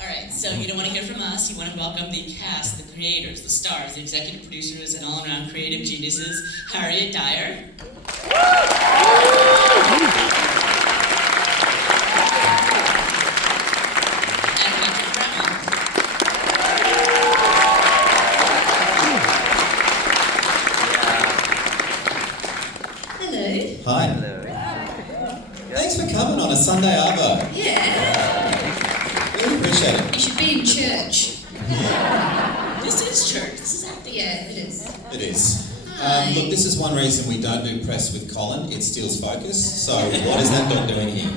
All right, so you don't want to hear from us. You want to welcome the cast, the creators, the stars, the executive producers, and all-around creative geniuses, Harriet Dyer. And Patrick Brammall. Hello. Hi. Hello. Thanks for coming on a Sunday arvo. Yeah. Really appreciate it. You should be in church. This is church. This is acting. Yeah, it is. It is. Hi. Look, this is one reason we don't do press with Colin. It steals focus. So what is that dog doing here?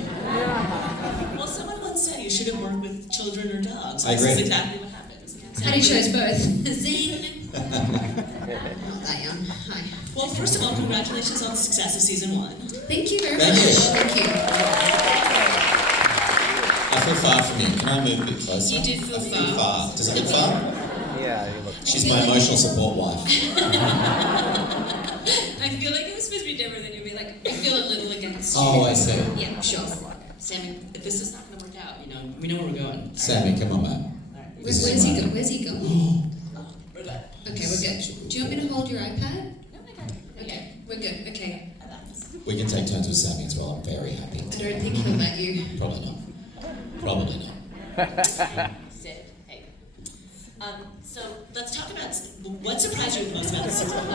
Well, someone once said you shouldn't work with children or dogs. I agree. This is exactly what happens. Paddy shows both. Zing. Not that young. Hi. Well, first of all, congratulations on the success of season 1. Thank you very Thank much. you. Thank you. I feel far from you. Can I move a bit closer? You do feel I feel far. far. Does it look far? Yeah, you look. She's my emotional support wife. I feel like it was supposed to be different than you'd be like, I feel a little against you. Oh, I see. Yeah, sure. Sammy, if this is not going to work out, we know where we're going. Sammy, come on, man. All right. This is Where's he mine. going? Where's he going? We're good. Okay, we're good. Do you want me to hold your iPad? No, I got it. Okay, we're good. Okay. I got this. We can take turns with Sammy as well. I'm very happy. I don't think he'll let you. Probably not. Probably not. Sid, hey. So let's talk about what surprised you the most about the season 1.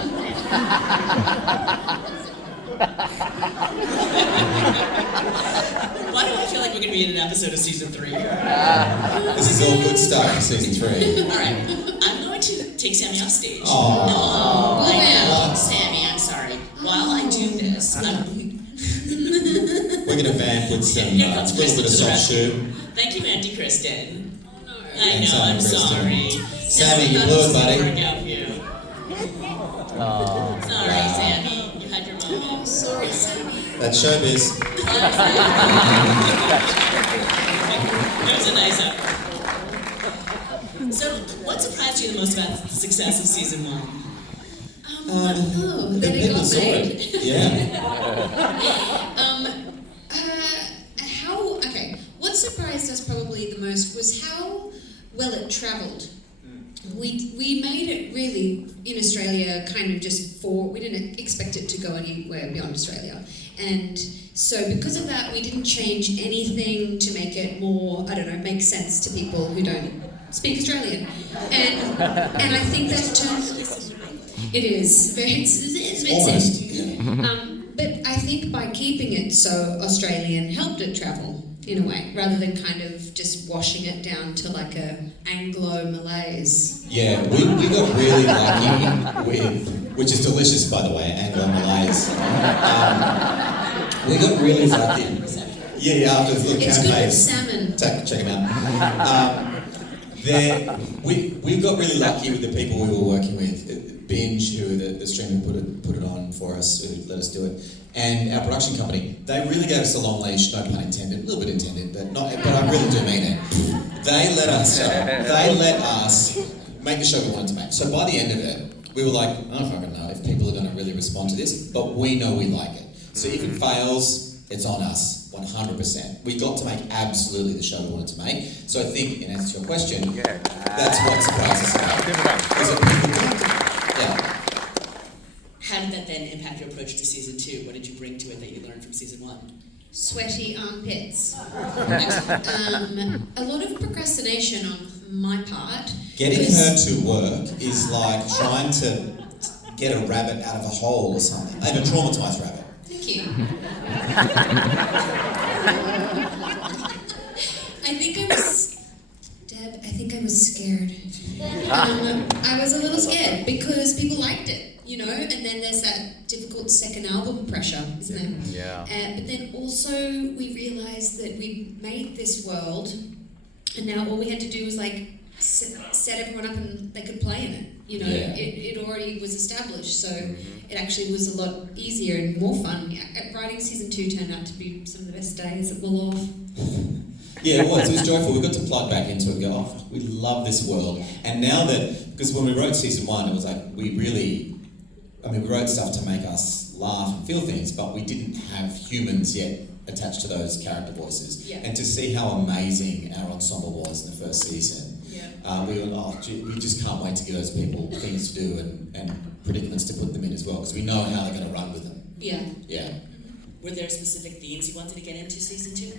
Why do I feel like we're going to be in an episode of season 3? This is all good stuff for season 3. All right, I'm going to take Sammy off stage. Oh. No, I know, What? Sammy, I'm sorry. While I do this, We're going to vamp with some Here comes a little bit of Kristen to the soft rescue. shoe. Thanh you, Auntie Kristen. Oh no. I Thanks, know, I'm Auntie Kristen. sorry. Sammy, you I thought blew this it, was gonna buddy. work out for you. Oh. Sorry, Wow. Sammy. You had your moment. Sorry, Sammy. That's showbiz. It was a nice effort. So, what surprised you the most about the success of season 1? Oh, The then it people got saw made. it. Yeah. What surprised us probably the most was how well it travelled. We made it really in Australia kind of just we didn't expect it to go anywhere beyond Australia. And so because of that, we didn't change anything to make it more, make sense to people who don't speak Australian. And I think that it is. It's made Almost. sense. Yeah. But I think by keeping it so Australian helped it travel in a way, rather than kind of just washing it down to like a Anglo-Malays. Yeah, we got really lucky with, which is delicious by the way, Anglo-Malays. We got really lucky. Yeah, after the little It's good with campaigns. salmon. Check them out. We got really lucky with the people we were working with. Binge, who the streamer put it on for us, who let us do it, and our production company. They really gave us a long leash, no pun intended, a little bit intended, but not. But I really do mean it. They let us make the show we wanted to make. So by the end of it, we were like, I don't fucking know if people are going to really respond to this, but we know we like it. So if it fails, it's on us. 100%. We got to make absolutely the show we wanted to make. So I think, in answer to your question, that's what surprised us about it. Is that people liked it. Yeah. How did that then impact your approach to season 2? What did you bring to it that you learned from season 1? Sweaty armpits. A lot of procrastination on my part. Getting her to work is like trying to get a rabbit out of a hole or something. I have a traumatized rabbit. Thank you. Deb, I think I was scared. I was a little scared because people liked it, and then there's that difficult second album pressure, isn't there? Yeah. But then also we realised that we made this world, and now all we had to do was set everyone up and they could play in it. It already was established, so it actually was a lot easier and more fun. Writing season 2 turned out to be some of the best days at Wolof. Yeah, it was joyful. We got to plug back into it and go, oh, we love this world. And now that, because when we wrote season 1, it was like we wrote stuff to make us laugh and feel things, but we didn't have humans yet attached to those character voices. Yeah. And to see how amazing our ensemble was in the first season, we were, we just can't wait to give those people things to do and predicaments to put them in as well, because we know how they're going to run with them. Yeah. Yeah. Were there specific themes you wanted to get into season 2?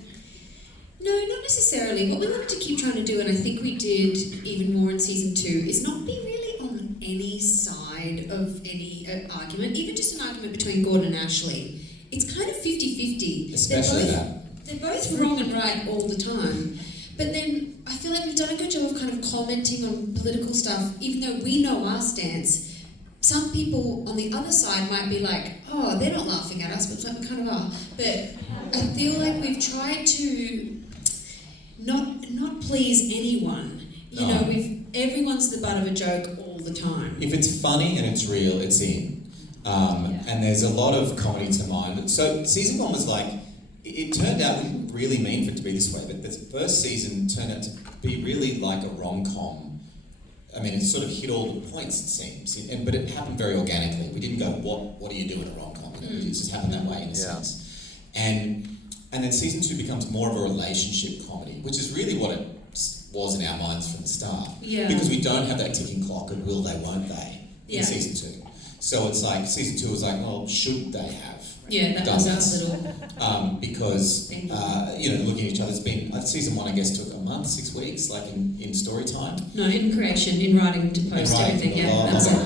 No, not necessarily. What we wanted to keep trying to do, and I think we did even more in season 2, is not be really on any side of any argument, even just an argument between Gordon and Ashley. It's kind of 50-50. Especially They're both wrong and right all the time. But then I feel like we've done a good job of kind of commenting on political stuff, even though we know our stance. Some people on the other side might be like, oh, they're not laughing at us, but we kind of are. But I feel like we've tried to not please anyone. You know, everyone's the butt of a joke all the time. If it's funny and it's real, it's in. And there's a lot of comedy to mind. So season 1 was like, it turned out, we didn't really mean for it to be this way, but the first season turned out to be really like a rom-com. I mean, it sort of hit all the points, it seems, but it happened very organically. We didn't go, what do you do in a rom-com? You know, it just happened that way in a sense. And then season 2 becomes more of a relationship comedy, which is really what it was in our minds from the start. Yeah. Because we don't have that ticking clock of will they, won't they in season 2. So it's like, season 2 was like, well, should they have? Yeah, that was our little... Because, you know, looking at each other, it's been, season 1, I guess, took a month, 6 weeks, like in story time. No, in creation, in writing, to post, everything, yeah. That's it.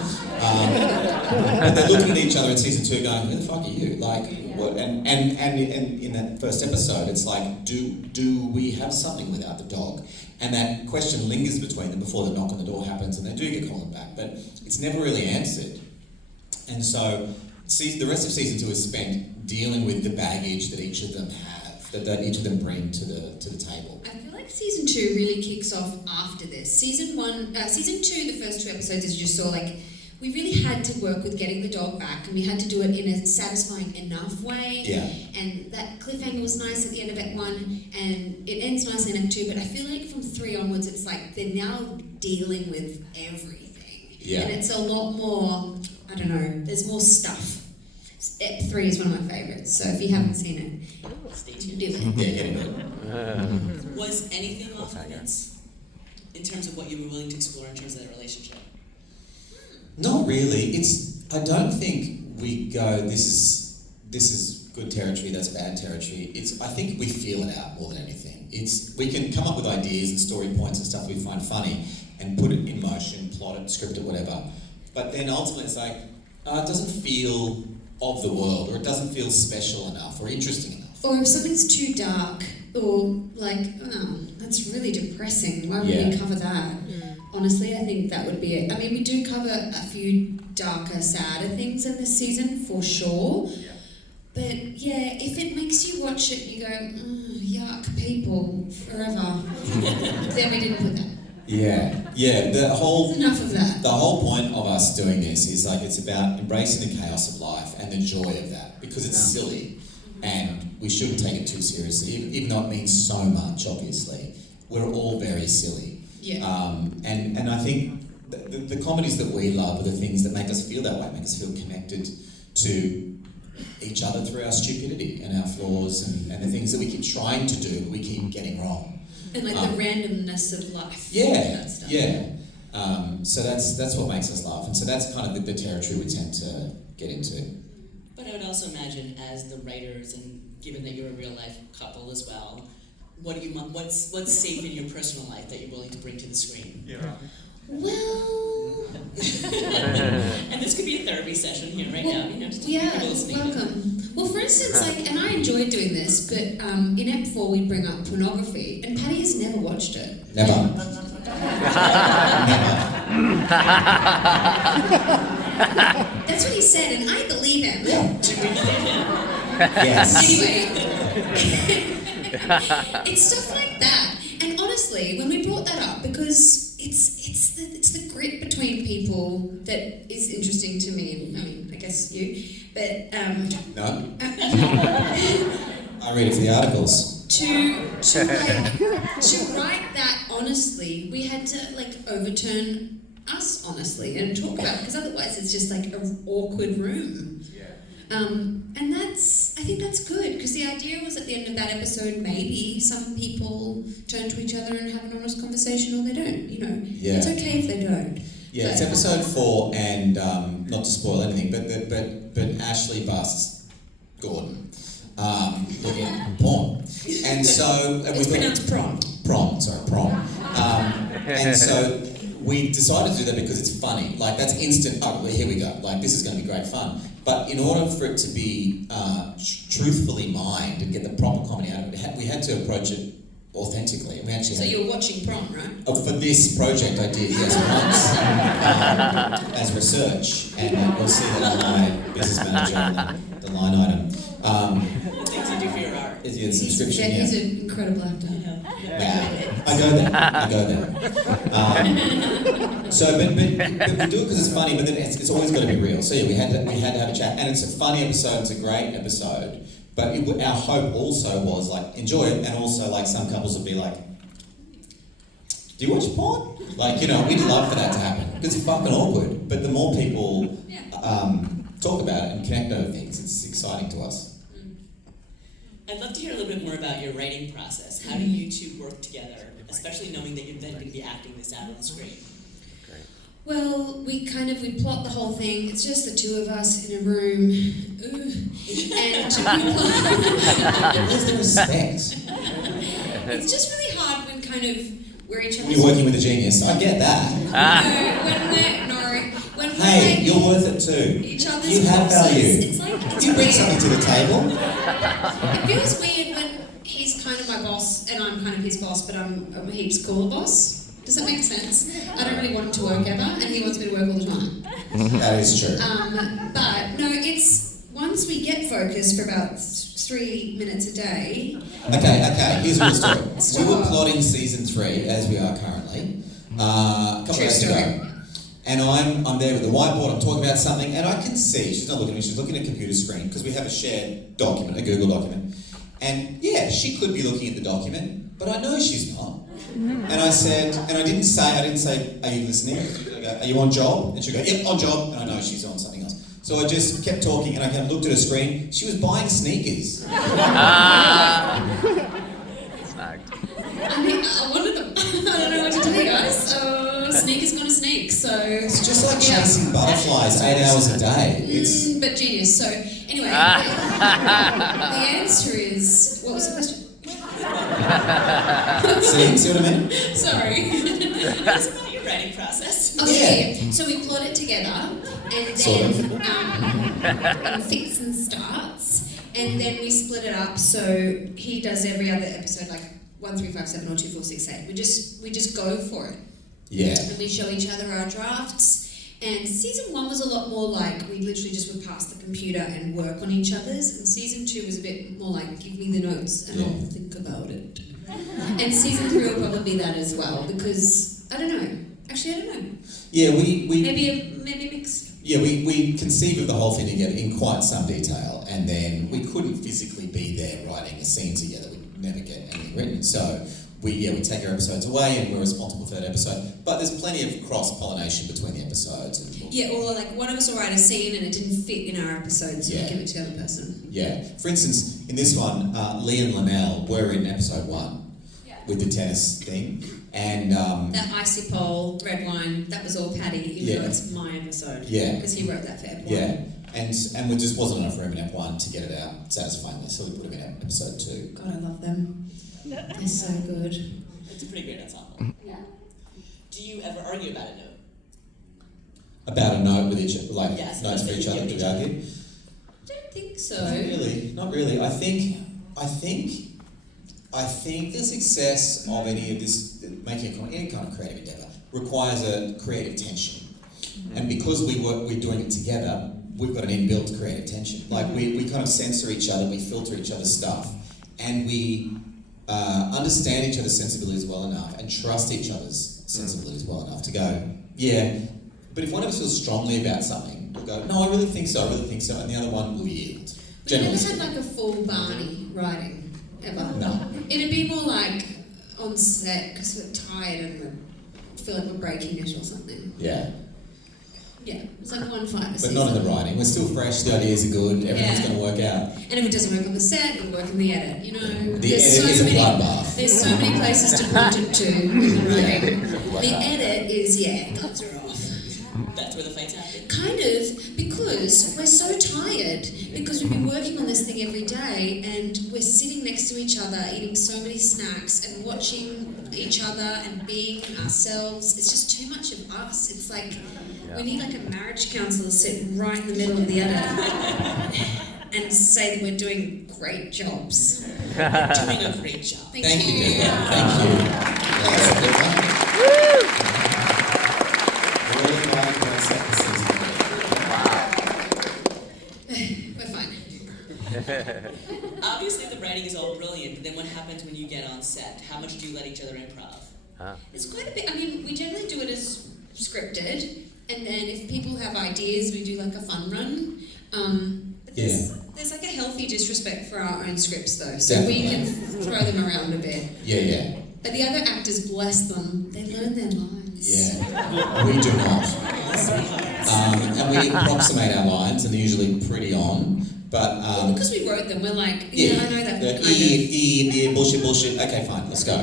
But they're looking at each other in season 2 going, who the fuck are you? Like, what? And in that first episode, it's like, do we have something without the dog? And that question lingers between them before the knock on the door happens, and they do get Colin back, but it's never really answered. And so the rest of season 2 is spent dealing with the baggage that each of them have, that each of them bring to the table. I feel like season 2 really kicks off after this. Season 2, the first 2 episodes, as you just saw, like, we really had to work with getting the dog back, and we had to do it in a satisfying enough way. Yeah. And that cliffhanger was nice at the end of Act 1, and it ends nicely in Act 2, but I feel like from 3 onwards, it's like they're now dealing with everything. Yeah. And it's a lot more, I don't know, there's more stuff. Act 3 is one of my favourites, so if you haven't seen it, Stay tuned. do it. Yeah, get into it. Was anything off limits in terms of what you were willing to explore in terms of that relationship? Not really. I don't think we go, this is good territory, that's bad territory. I think we feel it out more than anything. We can come up with ideas and story points and stuff we find funny and put it in motion, plot it, script it, whatever. But then ultimately it's like, it doesn't feel of the world, or it doesn't feel special enough or interesting enough. Or if something's too dark, or like, oh, that's really depressing, why would we cover that? Honestly, I think that would be it. I mean, we do cover a few darker, sadder things in this season, for sure. Yeah. But yeah, if it makes you watch it, you go, yuck, people, forever. Then we didn't put that. Yeah. There's enough of that. The whole point of us doing this is like, it's about embracing the chaos of life and the joy of that, because it's silly and we shouldn't take it too seriously, even though it means so much, obviously. We're all very silly. Yeah. And I think the comedies that we love are the things that make us feel that way, make us feel connected to each other through our stupidity and our flaws and the things that we keep trying to do but we keep getting wrong. And like the randomness of life. Yeah, that stuff. yeah. So that's what makes us laugh, and so that's kind of the territory we tend to get into. But I would also imagine, as the writers, and given that you're a real life couple as well, what do you want? What's safe in your personal life that you're willing to bring to the screen? Yeah. Well... And this could be a therapy session here right now. You know, just people listening. Welcome. Well, for instance, like, and I enjoyed doing this, but in Act 4 we bring up pornography, and Patty has never watched it. Never. That's what he said, and I believe him. Yeah. Do we believe him? Yes. Anyway, it's stuff like that. And honestly, when we brought that up, because it's the grit between people that is interesting to me, and I mean, I guess you, but No. I read it for the articles. to write that honestly, we had to like overturn us honestly and talk about it, because otherwise it's just like an awkward room. Yeah. And that's I think that's good, because the idea was at the end of that episode, maybe some people turn to each other and have an honest conversation, or they don't. You know, Yeah. it's okay if they don't. Yeah, it's episode 4, and not to spoil anything, but Ashley busts Gordon looking at porn, and so It's pronounced prom. Prom. And so we decided to do that because it's funny. Like, that's instant. Oh, well, here we go. Like, this is going to be great fun. But in order for it to be truthfully mined and get the proper comedy out of it, we had to approach it authentically. And we actually So you're watching prom, right? Oh, for this project I did, yes, once, as research, and you'll see that on my business manager on the line item. The things you do for your art. Is your subscription, He's yeah. an incredible actor. Yeah, I go there. So, but we do it because it's funny, but then it's always got to be real. So yeah, we had to have a chat, and it's a funny episode. It's a great episode. But our hope also was like enjoy it, and also like some couples would be like, "Do you watch porn?" Like, you know, we'd love for that to happen. It's fucking awkward, but the more people talk about it and connect over things, it's exciting to us. I'd love to hear a little bit more about your writing process. How do you two work together, especially knowing that you're then going to be acting this out on screen? Well, we plot the whole thing. It's just the two of us in a room. Ooh. And Where's the respect? it's just really hard when we're each When other's... you're working with a genius, I get that. When Hey, you're worth it too. each other's You have bosses, value. it's like... It's You bring weird. something to the table. It feels weird when he's kind of my boss and I'm kind of his boss, but I'm a heaps cooler boss. Does that make sense? I don't really want him to work ever, and he wants me to work all the time. That is true. But no, it's once we get focused for about 3 minutes a day. Okay. Here's a real story. We Stop. were plotting season 3, as we are currently, a couple of True days story. ago. And I'm there with the whiteboard, I'm talking about something, and I can see, she's not looking at me, she's looking at a computer screen, because we have a shared document, a Google document. And yeah, she could be looking at the document, but I know she's not. And I said, and I didn't say, are you listening? I go, are you on job? And she'd go, yep, on job. And I know she's on something else. So I just kept talking, and I kind of looked at her screen. She was buying sneakers. Snagged. I mean, I wanted them. I don't know what to tell you guys. Sneakers gonna sneak, so... It's just like chasing butterflies 8 hours a day. It's But genius. So, anyway, the answer is... What was the question? see what I mean? Sorry. Tell us about your writing process. Okay, so we plot it together, and Sort then and fits and starts, and then we split it up. So he does every other episode, like 1, 3, 5, 7, or 2, 4, 6, 8. We just go for it, Yeah. and we show each other our drafts. And season 1 was a lot more like we literally just would pass the computer and work on each other's, and season 2 was a bit more like give me the notes and I'll think about it. And season 3 will probably be that as well, because I don't know. Actually, I don't know. Yeah, we Maybe a mix. Yeah, we conceived of the whole thing together in quite some detail, and then we couldn't physically be there writing a scene together. We'd never get anything written. So we take our episodes away, and we're responsible for that episode. But there's plenty of cross-pollination between the episodes. And Yeah, or like one of us will write a scene and it didn't fit in our episode, so Yeah. we give it to the other person. yeah, for instance, in this one, Lee and Linnell were in episode 1 with the tennis thing, and That icy pole, red wine, that was all Paddy, even Yeah. though it's my episode. Yeah. Because he wrote that for Ep1. yeah, and there just wasn't enough room in Ep 1 to get it out satisfyingly, so we put him in episode 2. God, I love them. They're so good. It's a pretty great ensemble. Yeah. Do you ever argue about a note? About a note with each, like Yes, notes for each other yeah, to each other. argue. I don't think so. Not really. I think the success of any of this, making any kind of creative endeavour, requires a creative tension. And because we're doing it together, we've got an inbuilt creative tension. Like we kind of censor each other, we filter each other's stuff, and we understand each other's sensibilities well enough and trust each other's sensibilities well enough to go, yeah. But if one of us feels strongly about something, we'll go, no, I really think so, and the other one will yield. We never Generally had speaking. like a full Barney writing, ever. No. It'd be more like on set, because we're tired and we feel like we're breaking it or something. Yeah. Yeah, it's like one fight a But season. not in the writing. We're still fresh, the ideas are good, everything's Yeah. going to work out. And if it doesn't work on the set, it'll work in the edit. You know, The edit is a bloodbath. There's so many places to point it to in the writing. The edit is gloves are off. That's where the fights happen. Kind of, because we're so tired, because we've been working on this thing every day, and we're sitting next to each other, eating so many snacks, and watching each other and being ourselves. It's just too much of us. It's like we need like a marriage counsellor to sit right in the middle of the edit and say that we're doing great jobs. Doing a great job. Thank you, Dana. Thank you. That's a good one. Really like that second season. We're fine. Obviously, the writing is all brilliant, but then what happens when you get on set? How much do you let each other improv? It's quite a bit. I mean, we generally do it as scripted, and then if people have ideas, we do like a fun run. But there's like a healthy disrespect for our own scripts, though, so we can throw them around a bit. Yeah. But the other actors, bless them, they learn their lines. Yeah. We do not. And we approximate our lines, and they're usually pretty on. But because we wrote them, we're like, I know that kind of. bullshit. Okay, fine, let's go.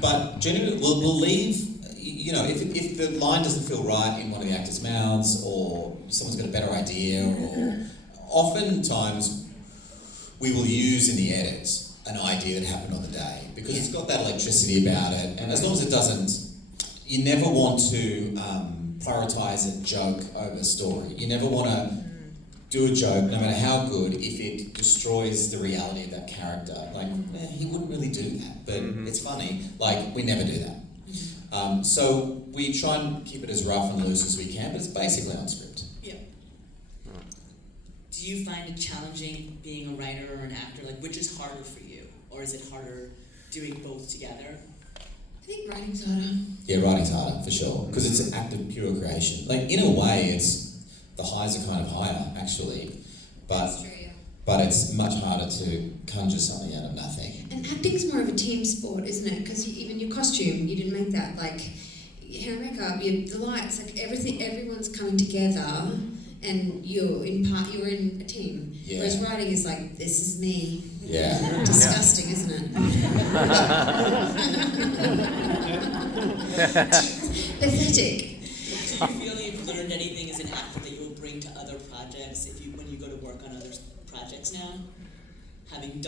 But generally, we'll leave. You know, if the line doesn't feel right in one of the actors' mouths, or someone's got a better idea, or oftentimes we will use in the edit an idea that happened on the day because it's got that electricity about it, and as long as it doesn't, you never want to prioritise a joke over a story. You never want to do a joke, no matter how good, if it destroys the reality of that character. Like, he wouldn't really do that, but it's funny. Like, we never do that. So we try and keep it as rough and loose as we can, but it's basically on script. Yeah. Do you find it challenging being a writer or an actor? Like, which is harder for you? Or is it harder doing both together? I think writing's harder. Yeah, writing's harder, for sure, because it's an act of pure creation. Like, in a way, the highs are kind of higher, actually, but it's much harder to conjure something out of nothing. And acting's more of a team sport, isn't it? Because even your costume, you didn't make that. Like, hair and makeup, the lights, like everything, everyone's coming together, and you're in a team. Yeah. Whereas writing is like, this is me. Yeah. Disgusting, isn't it? Pathetic. Do you feel you've learned anything as an actor that you will bring to other projects when you go to work on other projects now? Having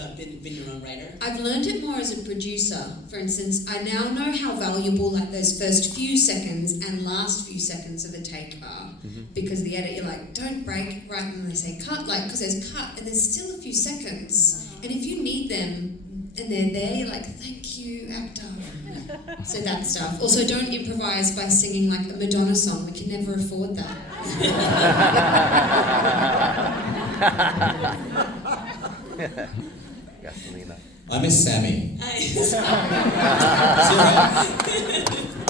been your own writer? I've learned it more as a producer. For instance, I now know how valuable like those first few seconds and last few seconds of a take are. Because the edit, you're like, don't break right when they say cut, like, because there's cut and there's still a few seconds. And if you need them and they're there, you're like, thank you, actor. So that stuff. Also, don't improvise by singing like a Madonna song. We can never afford that. Gasolina. I miss Sammy. Is he alright?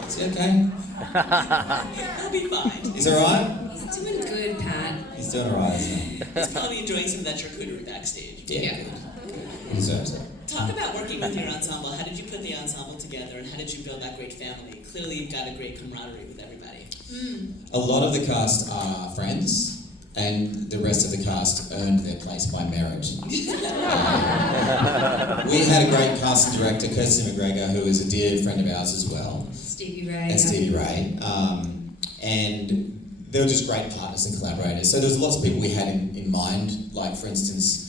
Is he okay? He'll be fine. He's alright? He's doing good, Pat. He's doing alright, isn't he? He's probably enjoying some of that charcuterie backstage. Yeah. Good. He deserves it. Talk about working with your ensemble. How did you put the ensemble together, and how did you build that great family? Clearly, you've got a great camaraderie with everybody. A lot of the cast are friends, and the rest of the cast earned their place by merit. We had a great casting director, Kirsty McGregor, who is a dear friend of ours as well. Stevie Ray. And Stevie Ray. And they were just great partners and collaborators. So there's lots of people we had in mind, like, for instance,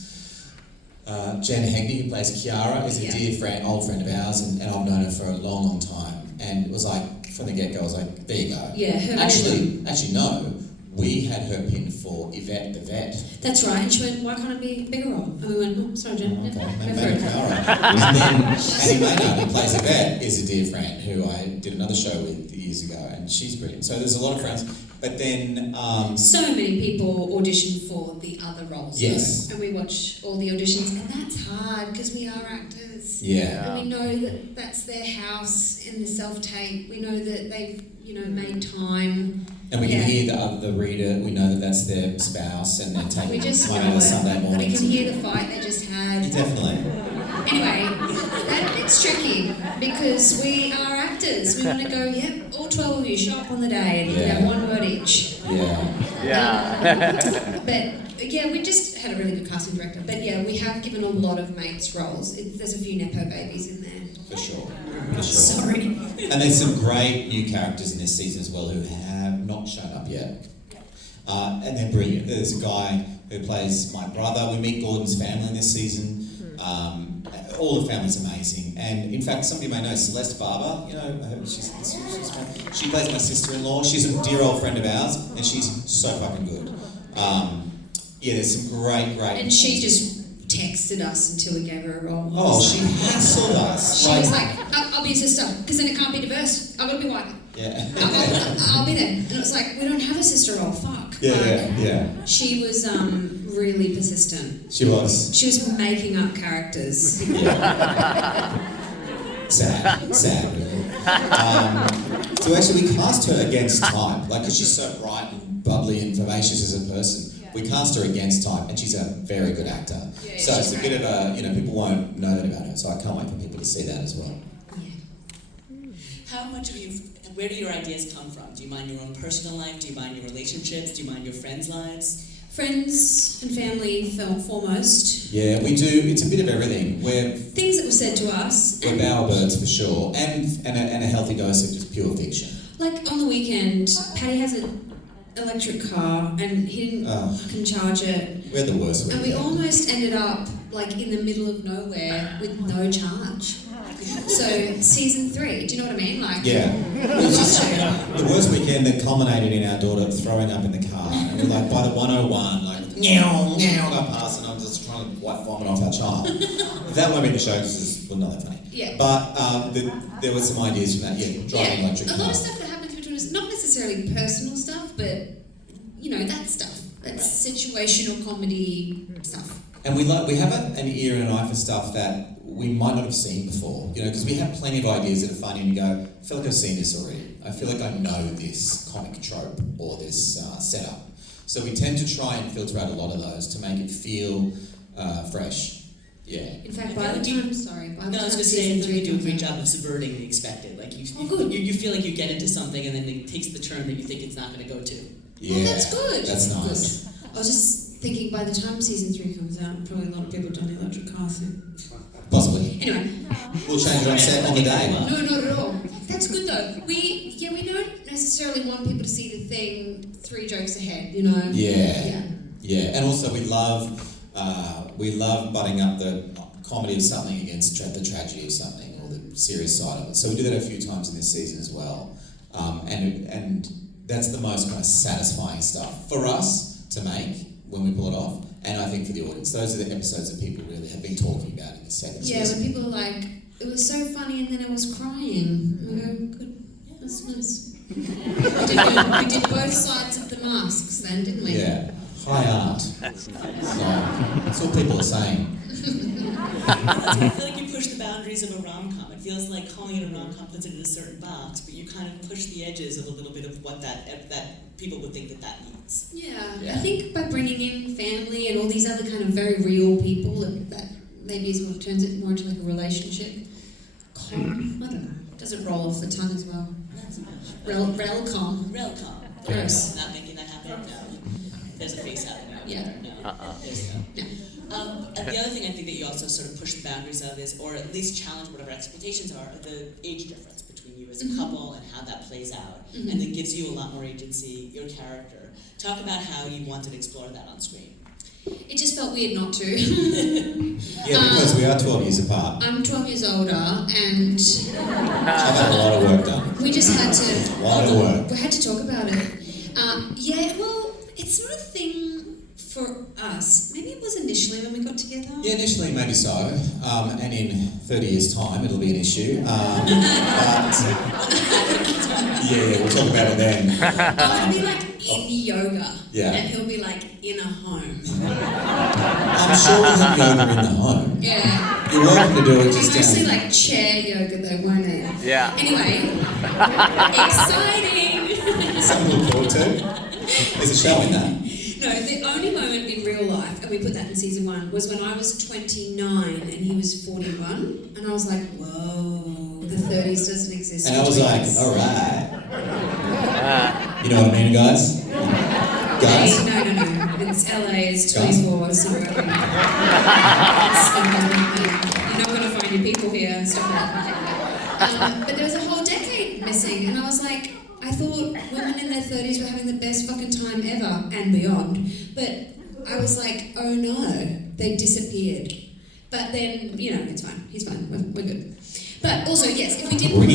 Jen Hegney, who plays Kiara, is a dear friend, old friend of ours, and I've known her for a long, long time. And it was like, from the get-go, I was like, there you go. Yeah, her Actually, no. We had her pinned for Yvette the Vet. That's right, and she went, why can't it be a bigger role? And we went, oh, sorry, Jen. Okay, Go for maybe it. all right. And then Annie Maynard, who plays Yvette, is a dear friend who I did another show with years ago, and she's brilliant. So there's a lot of friends. But then... so many people audition for the other roles. Yes. Though, and we watch all the auditions, and that's hard because we are actors. Yeah. And we know that that's their house in the self-tape. We know that they've, made time. And we can hear the reader, we know that that's their spouse, and they're taking We just time know out of it. Sunday We morning. can hear the fight they just had. Definitely. Anyway, it's tricky because we are actors. we want to go, yep, all 12 of you show up on the day and Yeah. you know, one word each. Yeah. But yeah, we just had a really good casting director. But yeah, we have given a lot of mates roles. There's a few Nepo babies in there. For sure. For sure. Sorry. And there's some great new characters in this season as well who have not shown up yet. And they're brilliant. There's a guy who plays my brother. We meet Gordon's family in this season. All the family's amazing. And in fact, some of you may know Celeste Barber. You know, she plays my sister-in-law. She's a dear old friend of ours, and she's so fucking good. Yeah, there's some great. And she just texted us until we gave her a role. Oh, she hassled us. She was like, I'll be a sister, because then it can't be diverse. I've got to be white. Yeah. I'll be there. And it was like, we don't have a sister role, fuck. Yeah. She was really persistent. She was. She was making up characters. Yeah. Sad. So actually we cast her against type, like, because she's so bright and bubbly and vivacious as a person. We cast her against type, and she's a very good actor. Yeah, so it's a great. bit of a, you know, people won't know that about her, so I can't wait for people to see that as well. How much of you, where do your ideas come from? Do you mind your own personal life? Do you mind your relationships? Do you mind your friends' lives? Friends and family foremost. Yeah, we do. It's a bit of everything. We're Things that were said to us. bowerbirds for sure, and a healthy dose of just pure fiction. Like on the weekend, Paddy has an electric car and he didn't fucking charge it. We're the worst. And we almost ended up like in the middle of nowhere with no charge. So season 3, do you know what I mean? Like Yeah. we lost you. The worst weekend that culminated in our daughter throwing up in the car. And we're like, by the 101, like, meow, go past, and I'm just trying to wipe vomit off our child. That won't be the show because it's not that funny. Yeah. But there were some ideas from that, driving electric a car. lot of stuff that happens between us, not necessarily personal stuff, but you know, that stuff. That's situational comedy stuff. And we have an ear and an eye for stuff that we might not have seen before, you know, because we have plenty of ideas that are funny and you go, I feel like I've seen this already. I feel like I know this comic trope or this setup. So we tend to try and filter out a lot of those to make it feel fresh. Yeah. In fact, by the time, sorry, by the No, I was time just saying, season you 3 do a comes great out- job of subverting the expected. Like good. you feel like you get into something and then it takes the turn that you think it's not going to go to. Yeah. Oh, that's good. That's nice. Good. I was just thinking by the time season 3 comes out, probably a lot of people have done the electric car thing. Possibly. Anyway. We'll change it on set on the day. No, not at all. That's good though. We don't necessarily want people to see the thing 3 jokes ahead, you know? Yeah. And also we love butting up the comedy of something against the tragedy of something or the serious side of it. So we do that a few times in this season as well. And that's the most kind of satisfying stuff for us to make when we pull it off. And I think for the audience, those are the episodes that people really have been talking about in the second Yeah, season. when people are like, it was so funny and then I was crying. I go, good, that's nice. We did both sides of the masks then, didn't we? Yeah. High art. That's nice. So, that's what people are saying. I feel like you push the boundaries of a rom-com. It feels like calling it a rom-com puts it in a certain box, but you kind of push the edges of a little bit of what that people would think that means. Yeah, I think by bringing in family and all these other kind of very real people, that maybe is what turns it more into like a relationship. I don't know. Doesn't roll off the tongue as well. That's much. Relcom. Relcom. Gross. Not making that happen? No. There's a face out there. Yeah. No. There's no. And the other thing I think that you also sort of push the boundaries of is, or at least challenge whatever expectations are, the age difference between you as a couple and how that plays out. And it gives you a lot more agency, your character. Talk about how you wanted to explore that on screen. It just felt weird not to. Yeah, because we are 12 years apart. I'm 12 years older and I've had a lot of work done. we just had to... A lot of work. We had to talk about it. Yeah, well, it's not a thing for us. Maybe it was initially when we got together. Yeah, initially maybe so, and in 30 years' time it'll be an issue. But yeah, we'll talk about it then. I'm going to be like in yoga. Yeah. And he'll be like in a home. I'm sure we'll have yoga in the home. Yeah. You're welcome to do it It's just mostly down. like chair yoga though, won't it? Yeah. Anyway, exciting! Something to look forward to. There's a show in that. No, the only moment in real life, and we put that in season 1, was when I was 29 and he was 41, and I was like, whoa. The 30s doesn't exist. And I was like, all right. You know what I mean, guys? Guys? No. It's LA, it's 24, it's not really. You're not going to find your people here, stuff like that. But there was a whole decade missing, and I was like, I thought women in their 30s were having the best fucking time ever, and beyond. But I was like, oh no, they disappeared. But then, it's fine. He's fine. We're good. But also, yes, if we didn't put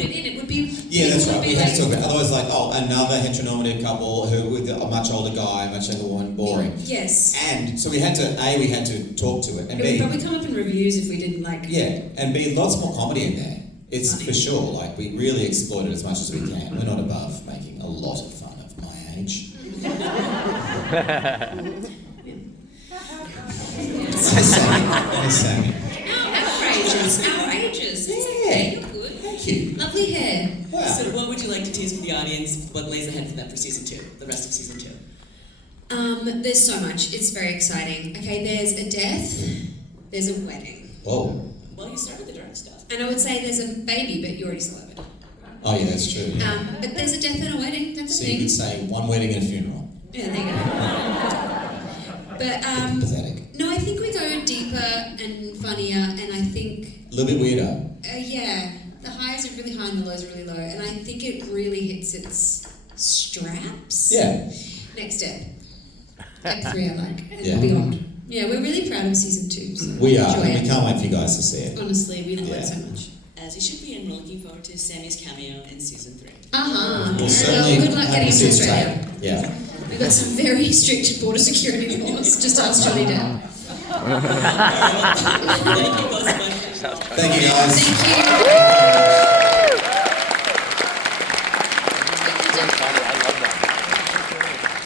it in, it would be. Yeah, that's right. We had to talk about. Otherwise, like, another heteronormative couple who with a much older guy, much younger woman, boring. Yes. And so we had to talk to it, and It B, would probably come up in reviews if we didn't like. yeah, and B, lots more comedy in there. It's Funny. for sure. Like, we really exploit it as much as we can. We're not above making a lot of fun of my age. Sammy. Our ages. It's okay, you're good. Thank you. Lovely hair. Wow. So what would you like to tease for the audience? What lays ahead for them for season 2, the rest of season 2? There's so much. It's very exciting. Okay, there's a death. There's a wedding. Whoa. Well, you start with the dark stuff. And I would say there's a baby, but you already saw it. Oh yeah, that's true. Yeah. But there's a death and a wedding. That's So a you thing. could say one wedding and a funeral. Yeah, there you go. But Pathetic. no, I think we go deeper and funnier, and I think A little bit weirder. yeah, the highs are really high and the lows are really low, and I think it really hits its straps. Yeah. Next step. Act 3 I like, and Yeah. beyond. Yeah, we're really proud of season 2. So We are. enjoy And we it. can't wait for you guys to see it. Honestly, we love Yeah. it so much. As you should be, and we're looking forward to Sammy's cameo in season 3. We'll certainly Good luck have getting to see into his Australia. tape. Yeah. We've got some very strict border security laws. Just ask Johnny Depp. Thank you both so much. Thank you guys. Thank you.